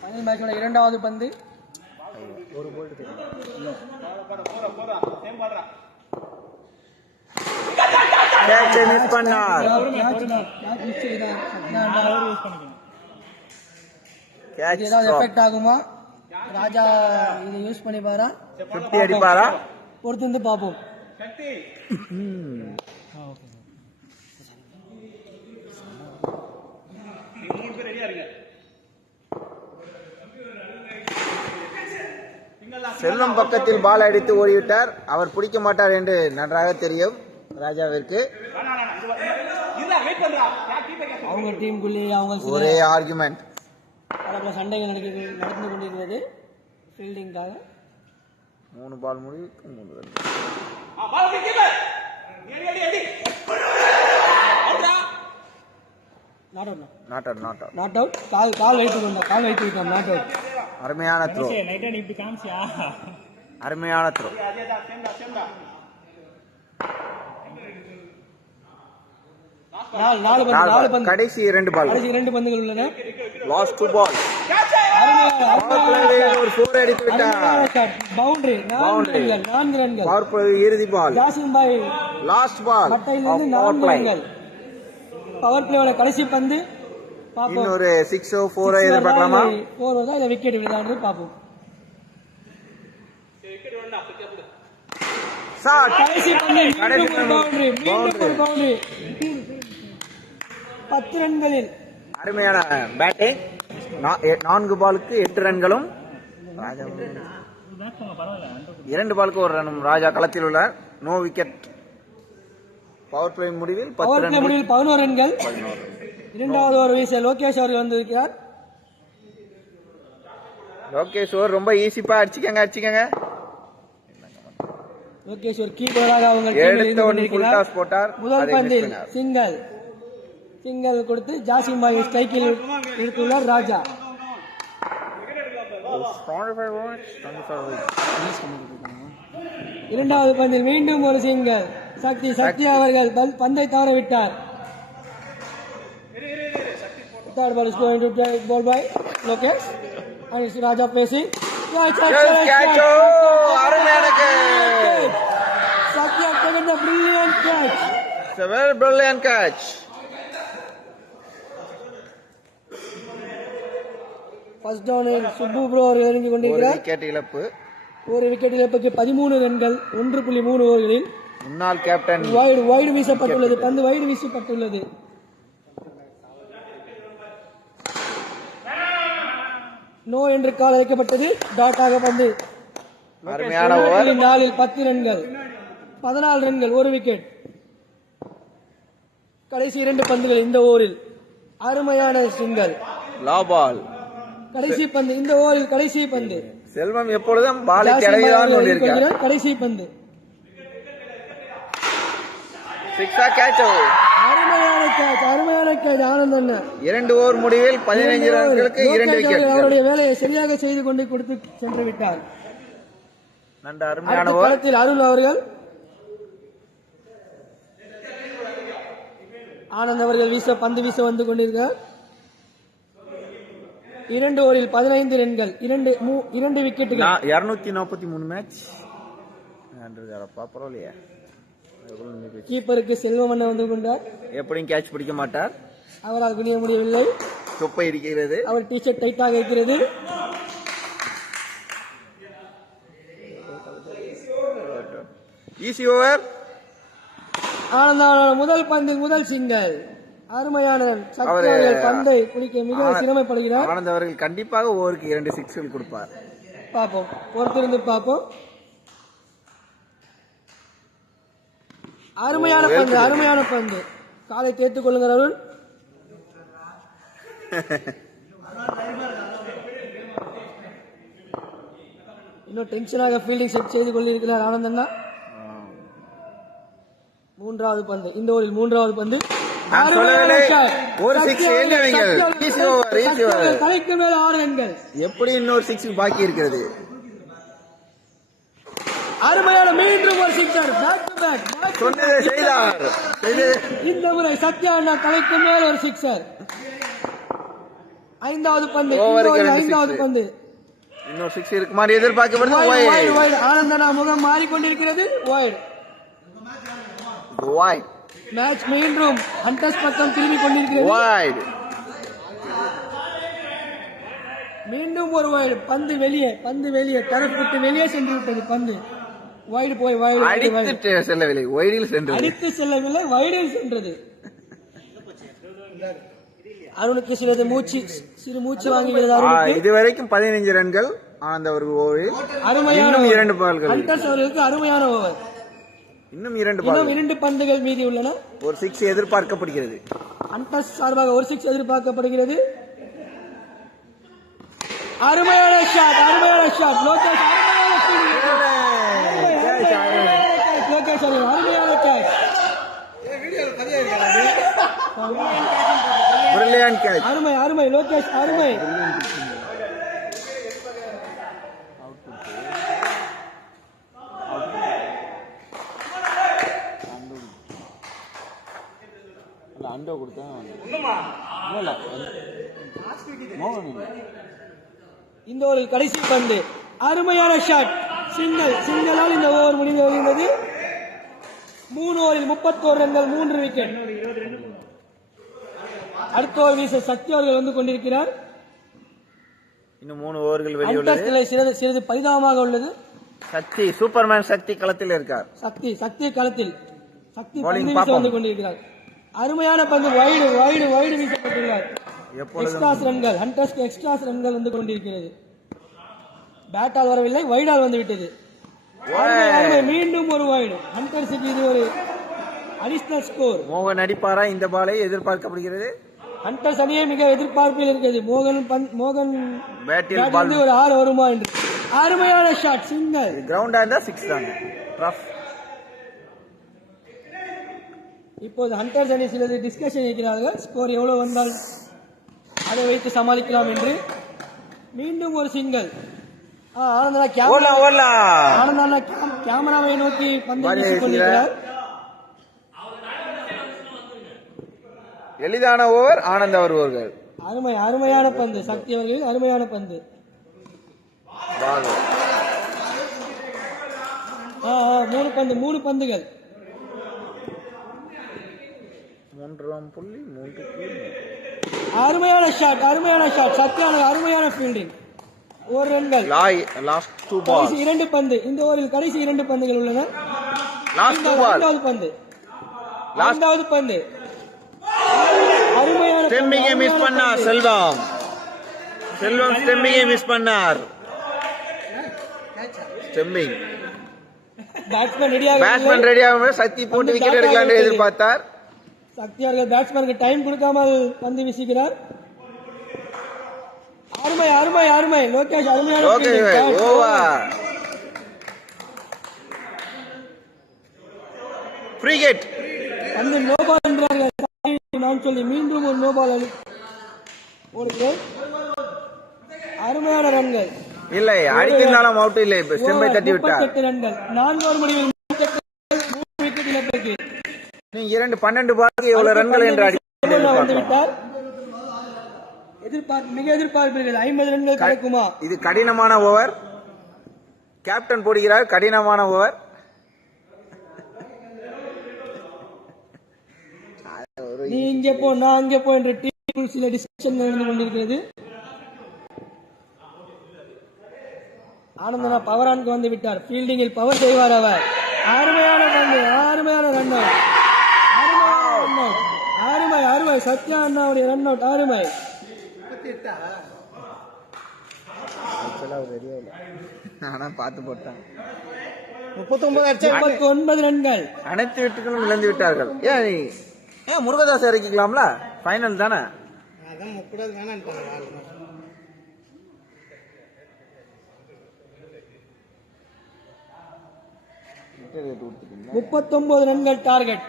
Final மேட்சோட இரண்டாவது பந்து. ஒரு போல்ட் மிஸ் பண்ணார். ஏதாவது எஃபெக்ட் ஆகுமா? ராஜா இதை யூஸ் பண்ணி பாரா, 50 அடிப்பாரா? பொறுத்து வந்து பார்ப்போம். செல்வம் பக்கத்தில் பால் அடித்து ஓடிவிட்டார். அவர் பிடிக்க மாட்டார் என்று நன்றாக தெரியும் ராஜாவிற்கு. அவங்க டீமுக்குள்ளே அவங்க ஒரே ஆர்குமெண்ட், பல சண்டைகள் நடந்து கொண்டிருக்கிறது ஃபீல்டிங்காக. 3 பால் முடிவுக்கு 3 ரன். Not out. கால் வைத்து விட்டோம். Not out. அருமையான த்ரோ, அருமையான த்ரோ. கடைசி 2 பால், 2 பந்துகள் உள்ளன. லாஸ்ட் 2 பால். ஒரு 4 அடித்து விட்டார். பவுண்டரி. 4 ரன்கள். பவர் பிளே இறுதி பால். ஜாசிம் பாய் லாஸ்ட் பால். மட்டையிலிருந்து 4 ரன்கள். பவர் பிளேயோட கடைசி பந்து. இன்னொரு 6 4 எதிர்பார்க்கலாமா? 4 வருதா இல்ல விக்கெட் விழுதான்னு பாப்போம். கடைசி பந்து பவுண்டரி. 10 ரன்களில். அருமையான பேட்டிங். 4 பாலுக்கு 8 ரன்களும் 2 பாலுக்கு 1 ரன்னும் ராஜா களத்தில் உள்ளார். No wicket. பவர் பிளே முடிவில் 11 ரன்கள். இரண்டாவது ஒரு வீச லோகேஷ் அவர்கள் வந்திருக்கிறார். லோகேஷ் ஓவர் ரொம்ப ஈஸிப்பா. அடிச்சுக்கங்க. லோகேஷ் ஒரு கீப்பராக அவங்க போட்டார். முதல் பந்தில் சிங்கிள் கொடுத்து ஜாசிம் பாய் ஸ்ட்ரைக்கில் எடுத்துள்ளார் ராஜா. இரண்டாவது பந்தில் மீண்டும் ஒரு சிங்கிள். சக்தி அவர்கள் பந்தை தவற விட்டார். Third ball is going to play ball by Lokesh and it's Raja facing. அருமையான catch. Sakti has taken the brilliant catch. It's a very brilliant catch. First down in Subbu bro இறங்கி கொண்டிருக்கிறார். ஒரு wicket இழப்புக்கு 13 ரன்கள் 1.3 ஓவர்களில். முன்னாள் captain wide வீசப்பட்டுள்ளது. பந்து wide வீசப்பட்டுள்ளது. No என்று கால் அழைக்கப்பட்டது. டாட்டாக பந்து. அருமையான ஓவர். 10 ரன்கள் 14 ரன்கள் 1 விக்கெட். கடைசி 2 பந்துகள் இந்த ஓவரில். அருமையான சிங்கிள். லா பால். கடைசி பந்து இந்த ஓவரில். கடைசி பந்து. செல்வம் எப்பொழுதும் பாலை தடவிதான் கொண்டிருக்கிறார். கடைசி பந்து. அருமையான கேட்ச் ஆனந்த். 2 ஓவர் முடிவில் 15 ரன்களுக்கு 2 விக்கெட். அவருடைய வேலையை சரியாக செய்து கொண்டு கொடுத்து சென்று விட்டார். அருமையான ஓவர். அருள் அவர்கள் ஆனந்த் அவர்கள் பந்து வீச வந்து கொண்டிருக்கிறார். 2 ஓவரில் 15 ரன்கள் 2 விக்கெட்டுகள். 243 மேட்ச். பரவாயில்லையா? கீப்பருக்கு செல்வமண்ண வந்து கொண்டார். எப்படியும் கேட்ச் பிடிக்க மாட்டார். அவரால் குனிய முடியவில்லை. தொப்பை இருக்கிறது. அவர் டீஷர்ட் டைட்டாக இருக்கிறது. Easy over. ஆனந்த் முதல் பந்தில் முதல் சிங்கிள். அருமையான பந்தை பிடிக்க மிக சிரமப்படுகிறார். ஆனந்த் அவர்கள் கண்டிப்பாக ஓவருக்கு 2 சிக்ஸ்கள் கொடுப்பார். பார்ப்போம், பொறுத்திருந்து பார்ப்போம். அருமையான பந்து. காலை தேர்த்துக் கொள்ளுங்கள் அருள். இன்னும் டென்ஷனாக ஃபீல்டிங் செட் செய்து கொண்டிருக்கிறார் ஆனந்தண்ணா. 3வது பந்து இந்த ஓவரில் 3வது பந்து. தலைக்கு மேல 6 ரன்கள். எப்படி இன்னொரு 6 பாக்கி இருக்கிறது. அருமையான மீண்டும் ஒரு 6 ஷாட். சொன்னதை செய்தார். இந்த முறை சத்யா அண்ணா தலைக்கு மேல் ஒரு சிக்ஸர். ஐந்தாவது பந்து. ஐந்தாவது பந்து. இன்னொரு 6 இருக்குமாறு எதிர்பார்க்கப்படுது. ஆனந்தனா முகம் மாறிக்கொண்டிருக்கிறது. வைட். மேட்ச் மீண்டும் ஹண்டர்ஸ் பக்கம் திரும்பி கொண்டிருக்கிறது. மீண்டும் ஒரு வைடு. பந்து வெளியே டரப் விட்டு வெளியே சென்று விட்டது. பந்து வைடு போய் அடித்து செல்லவில்லை, வைடில் சென்றது. அடித்து செல்லவில்லை, வைடில் சென்றது. அருணுக்கு சிறு மூச்சு வாங்குகிறது. இதுவரைக்கும் 15 ரன்கள் ஆனந்த் அவர்கள் ஓவரில். அருமையான 2 பால்கள். ஹண்டர்ஸ் அவர்களுக்கு அருமையான ஓவர். இன்னும் 2 பந்துகள் மீதி உள்ளன. ஒரு 6 எதிர்பார்க்கப்படுகிறது. ஹண்டர்ஸ் சார்பாக ஒரு 6 எதிர்பார்க்கப்படுகிறது. அருமையான ஷாட். லோகேஷ் அருமையான கேட்ச். Brilliant catch. அருமை லோகேஷ் அருமை. அண்டோ கொடுத்தா இந்த ஒரு கடைசி பந்து. அருமையான ஷாட். சிங்களால் இந்த ஓவர் முடிந்து வருகிறது. 3 ஓவரில் 31 ரன்கள், 3 விக்கெட். அடுத்த ஓவர் வீச சக்தி அவர்கள் வந்து கொண்டிருக்கிறார். இன்னும் 3 ஓவர்கள் வெளியுள்ளது. சிறிது பரிதாபமாக உள்ளது. சக்தி சூப்பர்மேன் சக்தி களத்தில் இருக்கார். சக்தி களத்தில் பந்து வீச வந்து கொண்டிருக்கிறார். அருமையான பந்து. வைடு வீசப்பட்டுள்ளார். எக்ஸ்ட்ராஸ் ரன்கள். ஹண்டர்ஸ்க்கு எக்ஸ்ட்ராஸ் ரன்கள் வந்து கொண்டிருக்கிறது. பேட்டால் வரவில்லை, வைடால் வந்து விட்டது. மீண்டும் ஒரு வைடு. ஹண்டர்ஸுக்கு இது ஒரு அடிஷனல் ஸ்கோர். மோகன் அடிப்பாரா இந்த பாலை எதிர்பார்க்கப்படுகிறது. ஹண்டர்ஸ் அணியே மிக எதிர்பார்ப்பில் இருக்கிறது. மோகன் பேட்டில் பால் ஒரு 6 வருமா என்று. அருமையான ஷாட். சிங்கிள். கிரவுண்டா இருந்தா 6 தான். ரஃப். இப்போது ஹண்டர்ஸ் அணி சிலது டிஸ்கஷன் இருக்கிறார்கள். ஸ்கோர் எவ்வளவு வந்தால் அதை வைத்து சமாளிக்கலாம் என்று. மீண்டும் ஒரு சிங்கிள். ஆனந்தனா கேமராவை நோக்கி பந்து வீசிக் கொண்டிருக்கிறார். எளிதான ஓவர் ஆனந்த் அவர்கள். அருமையான பந்து. சக்தி அவர்கள் அருமையான பந்து. 3 பந்துகள். 3.3. அருமையான ஷாட். சத்யானு அருமையான ஃபீல்டிங். 1 ரன்கள். Last 2 balls. 2 பந்து. இந்த ஓவரில் கடைசி 2 பந்துகள் உள்ளன. லாஸ்ட் 2 பால். 4வது பந்து. அருமையான ஸ்டெம்மிங்கை மிஸ் பண்ணார் செல்வம் ஸ்டெம்மிங்கை மிஸ் பண்ணார். ஸ்டெம்மிங் பேட்ஸ்மேன் ரெடியாக சக்தி போட்டு விக்கெட் எடுக்கலாம் என்று எதிர்பார்த்தார். சக்தி அவர்கள் பேட்ஸ்மேனுக்கு டைம் கொடுக்காமல் பந்து வீசுகிறார். அருமை லோகேஷ் அருமையான ஓவர். Free hit. அந்த நோ பால் என்றார்கள். நான் சொல்லி மீண்டும் ஒரு நோ பால் ஓடுகிறேன். அருமையான ரன்கள். இல்லை அடித்திருந்தாலும் அவுட் இல்லை. ஸ்டெம்பை தட்டி விட்டார். 38 ரன்கள். 4 ஓவர் முடிவில் 3 விக்கெட் இழப்பிற்கு. நீங்க 12 பாலுக்கு எவ்வளவு ரன்கள் என்று வந்து விட்டார். மிக எதிர்பார்ப்பீர்கள் 50 ரன்கள் கிடைக்குமா? இது கடினமான ஓவர். கேப்டன் போடுகிறார் கடினமான ஓவர். நீ இங்கே போ நான் அங்கே போ என்ற டீம் சில டிஸ்கஷன் நடந்து கொண்டிருக்கிறது. ஆனந்தனா பவரானுக்கு வந்து விட்டார். ஃபீல்டிங்கில் பவர் செய்வார் அவர். அருமையான பந்து. அருமையான ரன் அவுட். அருமை சத்யா அண்ணாவுடைய ரன் அவுட். அருமை. பார்த்து போட்டான். 39 ரன்கள். அனைத்து விட்டுகளும் இழந்து விட்டார்கள். ஏன் முருகதாஸ் இறக்கிக்கலாம்ல? ஃபைனல் தானே. 39 ரன்கள் டார்கெட்.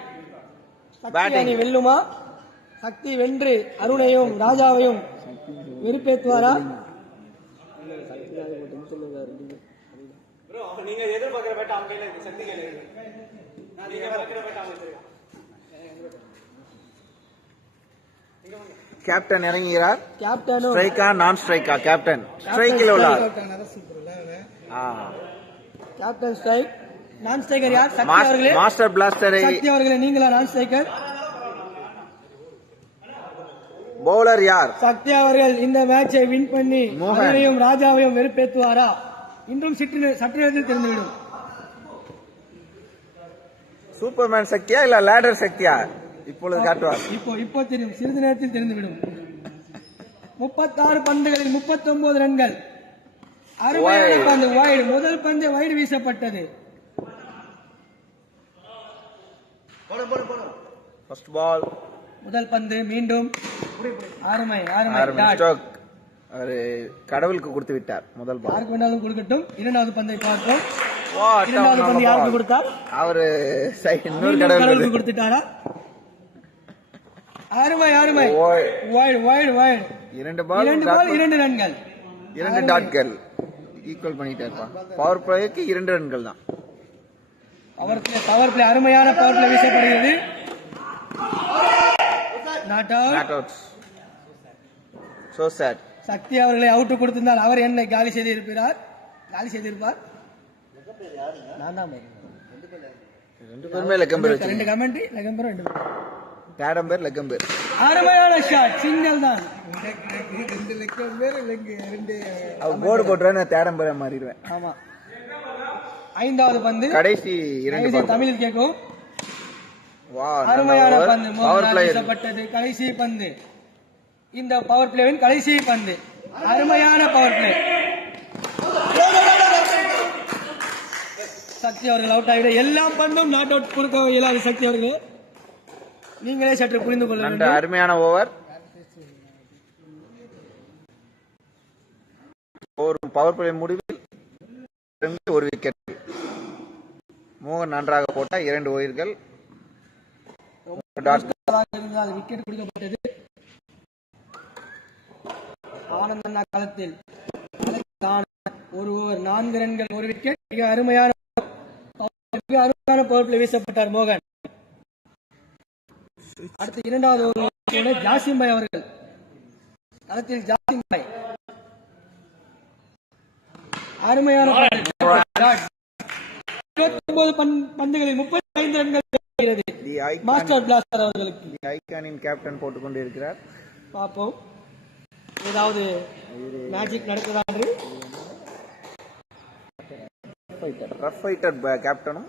சக்தி அணி வெல்லுமா? சக்தி வென்று அருணையும் ராஜாவையும் வெறுப்பேற்றுவாரா? கேப்டன் இறங்குகிறார். கேப்டனும் ஸ்ட்ரைக்கா நான் ஸ்ட்ரைக்கா? கேப்டன் ஸ்ட்ரைக்கில் உள்ளார். Captain strike. நான் ஸ்ட்ரைக்கர் யார்? சக்தி அவர்களே. மாஸ்டர் பிளாஸ்டரை. சக்தி அவர்களே, நீங்களா நான் ஸ்ட்ரைக்கர்? பவுலர் யார்? சக்தி அவர்கள் இந்த மேட்சை வின் பண்ணி மோகன். மோகனையும் ராஜாவையும் வெறுப்பேற்றுவாரா? இன்றும் சற்று நேரத்தில் தெரிந்துவிடும். சூப்பர்மேன் சக்தியா இல்ல லேடர் சக்தியா? இப்பொழுது காட்டுவார். இப்போ தெரியும், சிறிது நேரத்தில் தெரிந்துவிடும். 36 பந்துகளில் 39 ரன்கள். அருமையான பந்து வைடு. முதல் பந்து வைடு வீசப்பட்டது. First ball. முதல் பந்து மீண்டும் அருமை ஸ்ட்ரோக். அவர் கடவுளுக்கு கொடுத்து விட்டார் முதல் பால். யாருக்கு வேணாலும் கொடுக்கட்டும். இரண்டாவது பந்தை பார்ப்போம். இரண்டாவது பந்து யாருக்கு கொடுத்தார்? அவரு இன்னொரு கடவுளுக்கு கொடுத்துட்டாரா? அருமை வைடு வைடு வைடு. 2 பால் 2 ரன்கள். 2 டாட்கள். ஈக்குவல் பண்ணிட்டாருப்பா. பவர் பிளேக்கு 2 ரன்கள் தான். பவர் பிளே அருமையான பவர் பிளே வீசப்படுகிறது. Not out. So sad. Shakti அவர்களை அவுட் கொடுத்திருந்தால் அவர் என்ன காலி செய்திருப்பார்? நான் தான். 2 பேருமே லெக்கம்பர். 2 கமெண்ட்ரி லெக்கம்பர் 2 பேர். டேடம்பர் லெக்கம்பர். அருமையான ஷாட். சிங்கிள் தான். 2 லெக்கம்பர் 2 அவர் போர்டு போட்டுறேன்னு டேடம்பரை மாறிடுவேன். ஆமா. ஐந்தாவது பந்து கடைசி 2 பால். தமிழில் கேட்கும். வா, அருமையான பந்து. பவர் பிளே வீசப்பட்டது. கடைசி பந்து. இந்த பவர் பிளேவின் கடைசி பந்து. அருமையான பவர் பிளே. சக்தி அவர்கள் அவுட் ஆகிட. எல்லா பந்தும் நாட் அவுட் கொடுக்க இயலாது. சக்தி அவர்கள் நீங்களே சற்று புரிந்து கொள்ள வேண்டும். அருமையான ஓவர். ஒரு பவர் பிளே முடிவில் 1 விக்கெட். மோகன் நன்றாக போட்ட 2 ஒயர்கள். விக்கெட் கொடுக்கப்பட்டது. ஆனந்த காலத்தில் 1 ஓவர் 4 ரன்கள் 1 விக்கெட். மிக அருமையான பவர் பிளே வீசப்பட்டார் மோகன். அடுத்து 2வது ஓவர் ஜாசிம் பாய் அவர்கள் களத்தில். ஜாசிம் பாய் அருமையான 29 பந்துகளில் 35 ரன்கள். மாஸ்டர் பிளாஸ்டர் அவர்களுக்கு ஐகானின் கேப்டன் போட்டுக் கொண்டிருக்கிறார். பார்ப்போம் ஏதாவது மேஜிக் நடக்குதா என்று. ரஃப் ஃபைட்டர் கேப்டனும்.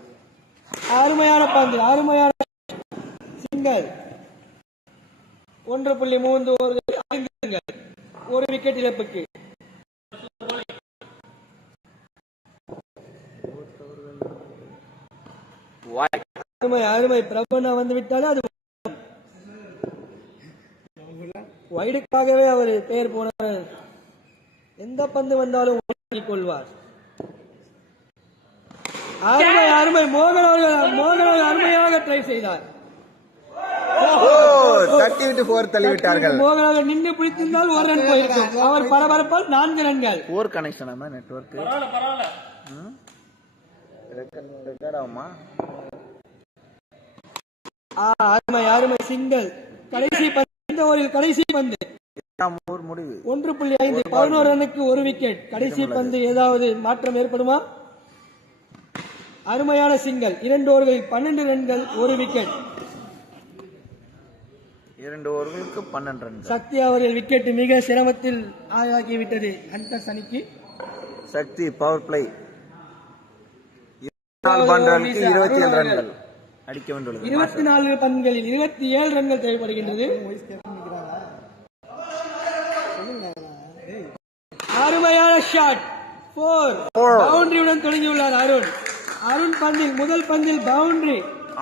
அருமையான பந்து. அருமையான சிங்கிள். 1.3 ஓவர்கள் 5 ரன்கள் 1 விக்கெட் இழப்புக்கு. அருமை பிரபண்ணா வந்து விட்டாலே அது வைடுக்காகவே அவர் பெயர் போனார். எந்த பந்து வந்தாலும் கொள்வார். அருமை மோகன் அவர்கள் அருமையாக ட்ரை செய்தார். தட்டி விட்டு 4 தள்ளிவிட்டார்கள். மோகன் அவர்கள் நின்று பிடித்திருந்தால் 1 ரன் போயிருக்கும். அவர் பரபரப்பால் 4 ரன்கள். 4 கனெக்ஷன் நெட்வொர்க். ஆகுமா? அருமை சிங்கிள். கடைசி பந்து ஓவரில் கடைசி பந்து. முடிவு 1.5 11 ரன்னுக்கு 1 விக்கெட். கடைசி பந்து ஏதாவது மாற்றம் ஏற்படுமா? அருமையான சிங்கிள். 2 ஓவர்களில் 12 ரன்கள் 1 விக்கெட். 2 ஓவர்களுக்கு 12 ரன்கள். சக்தி அவர்கள் விக்கெட் மிக சிரமத்தில் ஆகிவிட்டது. ஹண்டர்ஸ் அணிக்கு சக்தி பவர் பிளே 24 பந்துகளுக்கு 27 ரன்கள் அடிக்க வேண்டியுள்ளது. 24 பந்துகளில் 27 ரன்கள் தேவைப்படுகின்றது. அருமையான ஷாட். 4 பவுண்டரியுடன் தொடங்கியுள்ளார் அருண் பந்தில் முதல் பந்தில் பவுண்டரி.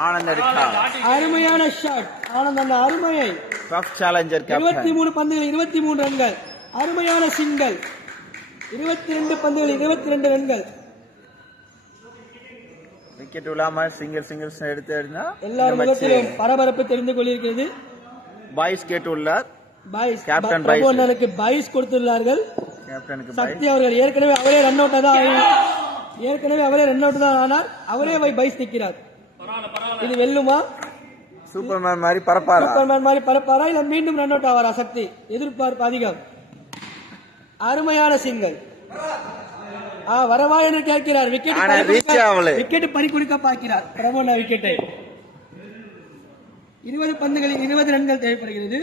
ஆனந்த் அடித்தார். அருமையான ஷாட். ஆனந்த் அந்த அருமையை டஃப் சேலஞ்சர் கேப்டன். 23 பந்துகளில் 23 ரன்கள். அருமையான சிங்கிள். 22 பந்துகளில் 22 ரன்கள். விக்கெட் விழாம சிங்கிள்ஸ் எடுத்து அடினா எல்லார் முகத்திலும் பரபரப்பு தெரிந்து கொண்டிருக்கிறது. பாய்ஸ் கேட்டுள்ளார். பாய்ஸ் கேப்டன் பாய்ஸ் பாய்ஸ் கொடுத்துள்ளார்கள். கேப்டனுக்கு சக்தி அவர்கள் ஏற்கனவே அவரே ரன் அவுட் தான் ஆனார். அவரே பாய்ஸ் நிற்கிறார். இது வெல்லுமா? சூப்பர்மேன் மாதிரி பரப்பாரா? சூப்பர்மேன் மாதிரி பரப்பாரா இல்ல மீண்டும் ரன் அவுட் ஆவாரா? சக்தி எதிர்பார்ப்பு அதிகம். அருமையான சிங்கல். வரவா என்று கேட்கிறார். விக்கெட் பறி கொடுக்க பார்க்கிறார் பிரபோனா விக்கெட்டை. 20 பந்துகளில் 20 ரன்கள் தேவைப்படுகிறது.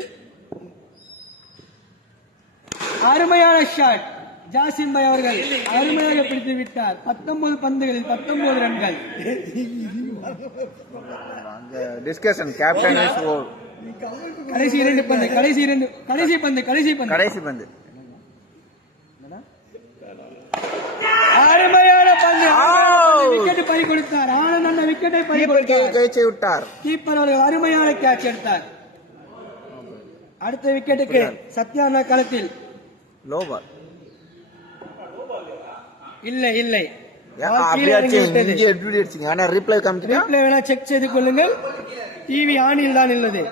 அருமையான ஷாட். ஜாசிம் பாய் அவர்கள் அருமையாக பிடித்து விட்டார். 19 பந்துகளில் 19 ரன்கள். Discussion captain is over. கடைசி 2 பந்து, கடைசி பந்து. அருமையான பந்து. விக்கெட் பறி கொடுத்தார். ஆனந்த் அண்ணா விக்கெட்டை பறி கொடுத்தார். கீப்பர் அவர்கள் அருமையான கேட்ச் எடுத்தார். அடுத்த விக்கெட்டுக்கு சத்யா அண்ணா களத்தில். Low ball. இல்லை ரீப்ளே வேணா செக் செய்து கொள்ளுங்கள். டிவி ஆனில் தான் உள்ளது.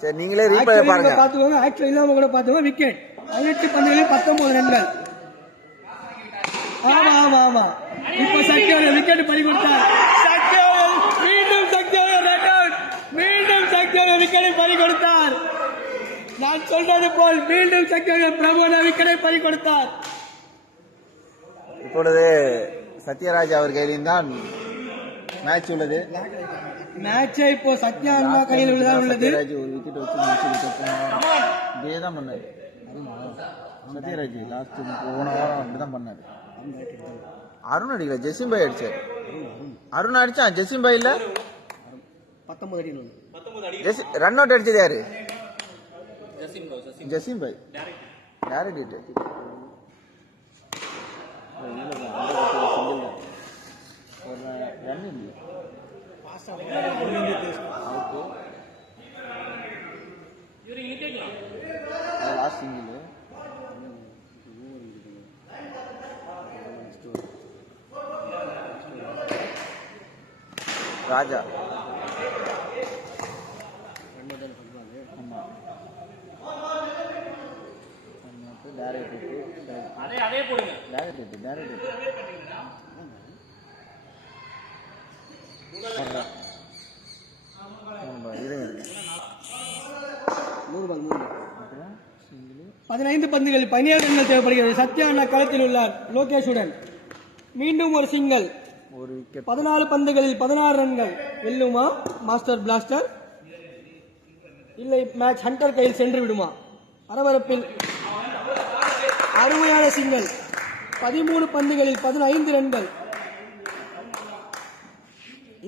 சரி, நீங்களே ரீப்ளே பாருங்க. பாத்துக்கோங்க. ஆக்சுவலி இல்லாம கூட பாத்துக்கோங்க. விக்கெட் 18 பந்துகளில் 19 ரன்கள். ஆமா. இப்ப சத்யா விக்கெட் பறி கொடுத்தார். மீண்டும் சத்யா விக்கெட்டை பறி கொடுத்தார். நான் சொல்றது போல் மீண்டும் சத்யா பிரபோனா விக்கெட்டை பறி கொடுத்தார். இப்பொழுது சத்யராஜ் அவர் கையிலும் தான் மேட்ச் உள்ளது. மேட்சை இப்போ சத்யா அண்ணா கையில் உள்ளது. சத்யராஜ் ஒரு விக்கெட் வச்சு இதே தான் பண்ணாரு. சத்யராஜ் லாஸ்ட் போன வாரம் அப்படிதான் பண்ணாரு. அருண் அடிக்கல, ஜெசிம் பாய் அடிச்சாரு. அருண் அடிச்சான், ஜெசிம் பாய் இல்ல. 19 ரன் அவுட் அடிச்சது யாரு? ஜெசிம் பாய். Direct last single. ராஜா பதினைந்து பந்துகள் 17 ரன்கள் தேவைப்படுகிறது. சத்யா அண்ணா களத்தில் உள்ளார் லோகேஷுடன். மீண்டும் ஒரு சிங்கல். 14 பந்துகளில் 16 ரன்கள். வெல்லுமா மாஸ்டர் பிளாஸ்டர்? இல்லை மேட்ச் ஹண்டர் கையில் சென்று விடுமா? பரபரப்பில் அருமையான சிங்கல். 13 பந்துகளில் 15 ரன்கள்.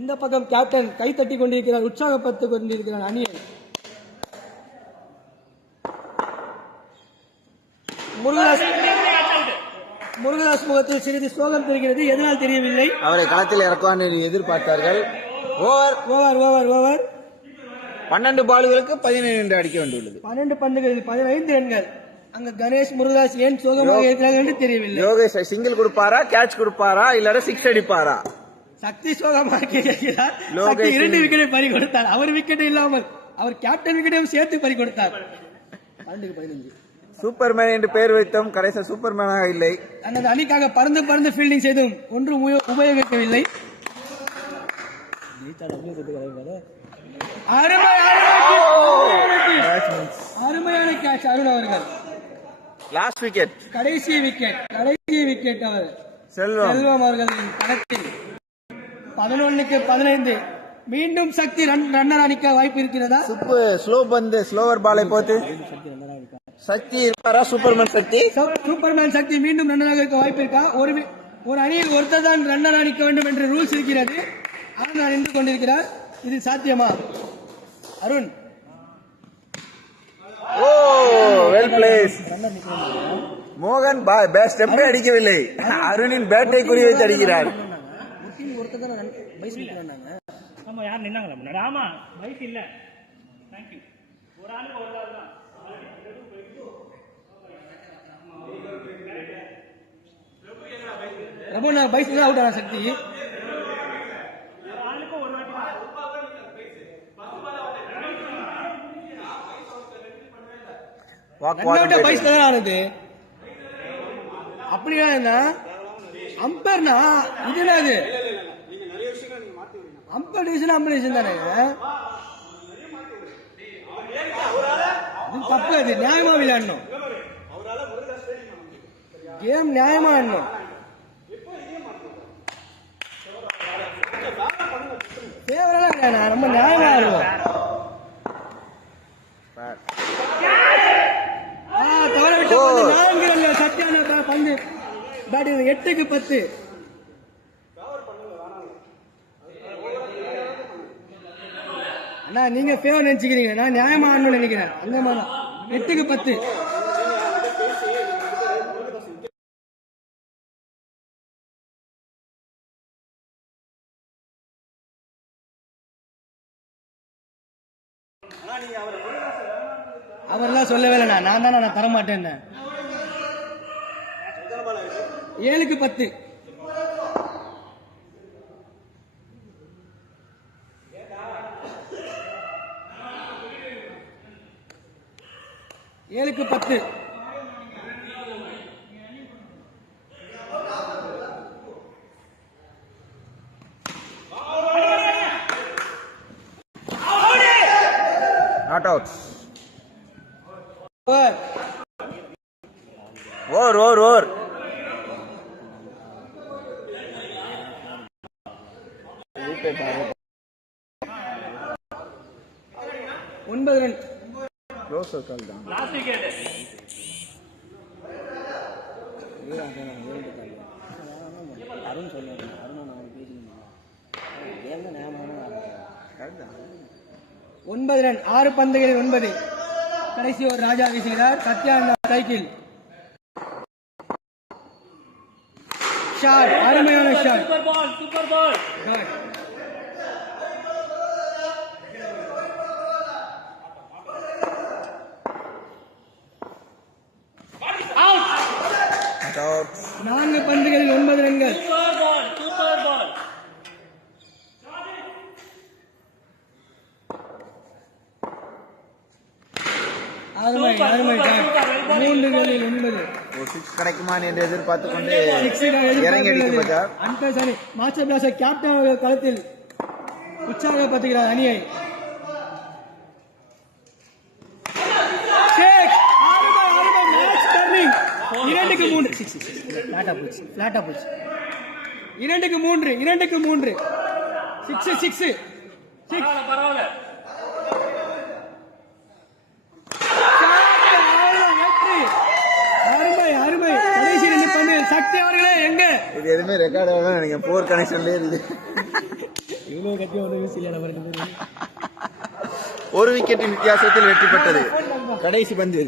இந்த பக்கம் கேப்டன் கை தட்டி கொண்டிருக்கிறார், உற்சாகப்பட்டு கொண்டிருக்கிறார் அணியை. முருகதாஸ் முகத்தில் சிறிது சோகம் தெரிகிறது. எதனால் தெரியவில்லை. அவரை களத்தில் இறக்குவான்னு எதிர்பார்த்தார்கள். ஓவர் 12 பால்களுக்கு 17 அடிக்க வேண்டியுள்ளது. 12 பந்துகளில் 15 ரன்கள். அங்க கணேஷ் முருகதாஸ் ஏன் சோகமாக இருக்கிறார்கள் என்று தெரியவில்லை. யோகேஷ் சிங்கிள் கொடுப்பாரா, கேட்ச் கொடுப்பாரா, இல்ல 6 அடிப்பாரா? சக்தி சோகமாக இருக்கிறார். 2 விக்கெட்டை பறி கொடுத்தார். அவர் விக்கெட் இல்லாமல் அவர் கேப்டன் விக்கெட்டையும் சேர்த்து பறி கொடுத்தார். 15 சூப்பர்மேன் என்று பெயர் வைத்தோம், கடைசி சூப்பர்மேனாக இல்லை. தனது அணிக்காக பறந்து ஃபீல்டிங் செய்தும் ஒன்றும் உபயோகிக்கவில்லை. அருமையான கேட்ச் அருண் அவர்கள். லாஸ்ட் விக்கெட், கடைசி விக்கெட் அவர் செல்வம் அவர்களின் களத்தில். 11க்கு 15. மீண்டும் சக்தி ரன்னர் அணிக்க வாய்ப்பு இருக்கிறதா? ஸ்லோவர் பாலை போட்டு சக்தி இருப்பாரா? சூப்பர்மேன் சக்தி மீண்டும் ரன்னராக இருக்க வாய்ப்பு இருக்கா? ஒரு அணியில் ஒருத்தர் தான் ரன்னர் அணிக்க வேண்டும் என்ற ரூல்ஸ் இருக்கிறது. ஆனால் நின்று கொண்டிருக்கிறார். இது சாத்தியமா அருண்? Well place. மோகன் ஸ்டெப்பே அடிக்கவில்லை. அருணின் பேட்டை குறி வைத்து அடிக்கிறார். ஒருத்தர் தான் பைஸ் நிக்கிறாங்க. ஆமா, யார் நின்னாங்களா முன்னாடி? ஆமா, பைஸ் இல்ல. Thank you. ஒரு ஆளு ஒரு ஆள் தான். ரபோனா பைஸ் அவுட் ஆன சக்தி. பைஸ் தான் ஆனது. அப்படியா? அம்பர்னா இது 50 டிவிஷன் தானே இது தப்பு. அது நியாயமா விளையாடணும். கேம் நியாயமா ஆடணும். ஃபேவரெல்லாம் கிடையாது, நம்ம நியாயமா ஆடுவோம். தவற விட்ட பந்து 4 ரன்கள். சத்யானா பந்து பேட்டிங் 8க்கு 10. அண்ணா நீங்க ஃபேவர் நினைச்சுக்கிறீங்க, நான் நியாயமா ஆடணும்னு நினைக்கிறேன். அந்த மாதிரி 8க்கு 10. அவர்லாம் சொல்லவே இல்லைண்ணா, நான் தானே நான் தரமாட்டேன். 7க்கு 10. ஏழுக்கு 10. Not out. Over over over. ஒன்பது ரன். க்ளோஸ் கால் தான். அருண் சொன்னாரு, அருண் பேசிக்கணும். 9 ரன். 6 பந்துகளில் 9. கடைசி ஒரு ராஜா வீசுகிறார். சத்யானந்தா சைக்கிள் ஷாட், அருமையான ஷாட். சூப்பர் பால். அவுட். 4 பந்துகளில் 9 ரன்கள். அருமை அருமை. 3 ரன்களில் 9. ஒரு 6 கிடைக்குமா என்று எதிர்பார்த்து கொண்டு இறங்கி அடிக்கும் பஜார். அன்பேஸ் அணி மாஸ்டர் பிளாஸ் கேப்டன் அவர்கள் களத்தில் உற்சாகப்படுத்துகிறார் அணியை. இரண்டுக்கு 3. பிளாட்டா போச்சு. 2க்கு 3. 6 பரவாயில்ல. அருமை. கடைசி 2 பந்து. சக்தி அவர்களே எங்க இது எதுவுமே ரெக்கார்ட் ஆகாம நீங்க 4 கனெக்ஷன்ல இருந்து இவ்வளவு கட்டி வந்து யூஸ் ஒரு விக்கெட்டின் வித்தியாசத்தில் வெற்றி பெற்றது. கடைசி பந்து.